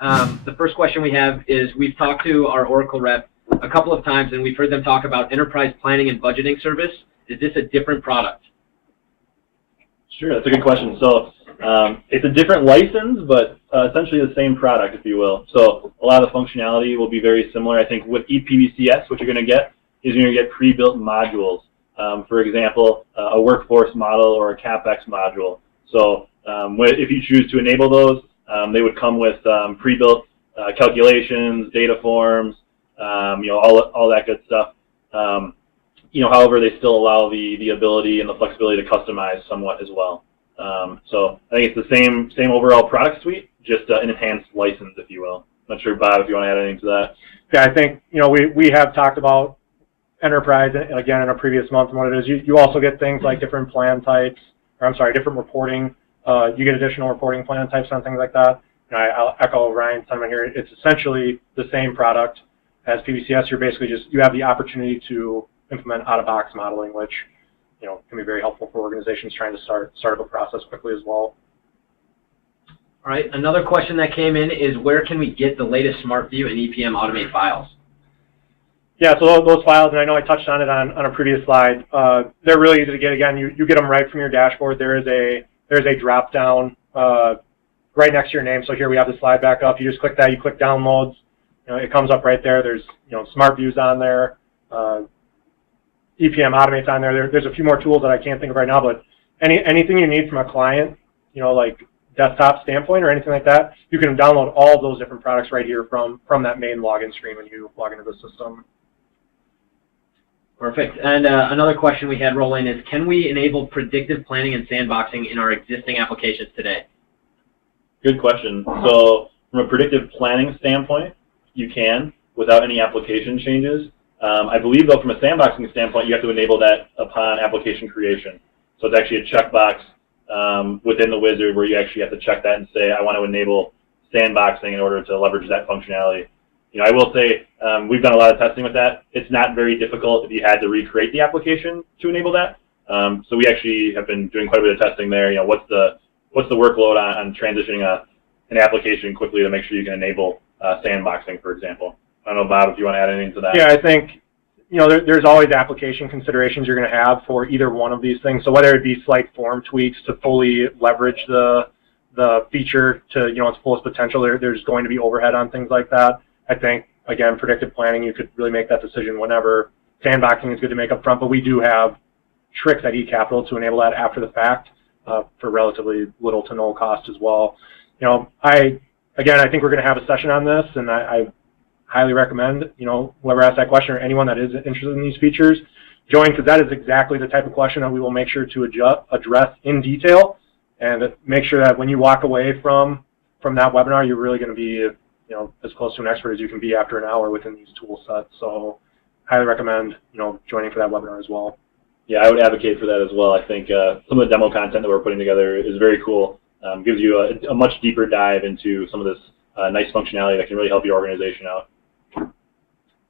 The first question we have is, we've talked to our Oracle rep a couple of times, and we've heard them talk about enterprise planning and budgeting service. Is this a different product? Sure, that's a good question. So it's a different license, but essentially the same product, if you will. So a lot of the functionality will be very similar. I think with EPBCS, what you're going to get is you're going to get pre-built modules. For example, a workforce model or a CapEx module. So if you choose to enable those, they would come with pre-built calculations, data forms, all that good stuff. However, they still allow the ability and the flexibility to customize somewhat as well. So I think it's the same overall product suite, just an enhanced license, if you will. I'm not sure, Bob, if you want to add anything to that. Yeah, I think we have talked about enterprise again in a previous month and what it is. You also get things like different plan types, or I'm sorry, different reporting. You get additional reporting plan types and things like that. I'll echo Ryan's sentiment here. It's essentially the same product as PBCS. You're basically you have the opportunity to implement out-of-box modeling, which can be very helpful for organizations trying to start up a process quickly as well. All right, another question that came in is, where can we get the latest SmartView and EPM Automate files? Yeah, so those files, and I know I touched on it on a previous slide, they're really easy to get. Again, you get them right from your dashboard. There's a drop down right next to your name. So here we have the slide back up. You just click that, you click downloads, it comes up right there. There's SmartViews on there, EPM Automate's on there. There's a few more tools that I can't think of right now, but anything you need from a client, like desktop standpoint or anything like that, you can download all of those different products right here from that main login screen when you log into the system. Perfect. And another question we had rolling is, can we enable predictive planning and sandboxing in our existing applications today? Good question. So from a predictive planning standpoint, you can without any application changes. I believe, though, from a sandboxing standpoint, you have to enable that upon application creation. So it's actually a checkbox within the wizard where you actually have to check that and say, I want to enable sandboxing in order to leverage that functionality. I will say we've done a lot of testing with that. It's not very difficult if you had to recreate the application to enable that. So we actually have been doing quite a bit of testing there. What's the workload on transitioning an application quickly to make sure you can enable sandboxing, for example. I don't know, Bob, if you want to add anything to that. Yeah, I think there's always application considerations you're going to have for either one of these things. So whether it be slight form tweaks to fully leverage the feature to its fullest potential, there's going to be overhead on things like that. I think, again, predictive planning, you could really make that decision whenever. Sandboxing is good to make up front, but we do have tricks at eCapital to enable that after the fact for relatively little to no cost as well. I think we're going to have a session on this, and I highly recommend, whoever asked that question or anyone that is interested in these features, join, because that is exactly the type of question that we will make sure to address in detail, and make sure that when you walk away from that webinar, you're really going to be as close to an expert as you can be after an hour within these tool sets. So highly recommend, joining for that webinar as well. Yeah, I would advocate for that as well. I think some of the demo content that we're putting together is very cool. Gives you a much deeper dive into some of this nice functionality that can really help your organization out.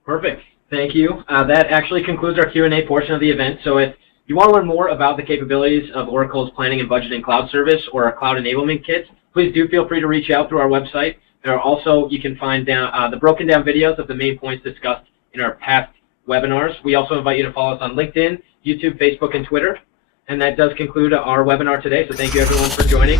Perfect. Thank you. That actually concludes our Q&A portion of the event. So if you want to learn more about the capabilities of Oracle's Planning and Budgeting Cloud Service or our Cloud Enablement Kit, please do feel free to reach out through our website. There are also, you can find the broken down videos of the main points discussed in our past webinars. We also invite you to follow us on LinkedIn, YouTube, Facebook, and Twitter. And that does conclude our webinar today. So thank you, everyone, for joining.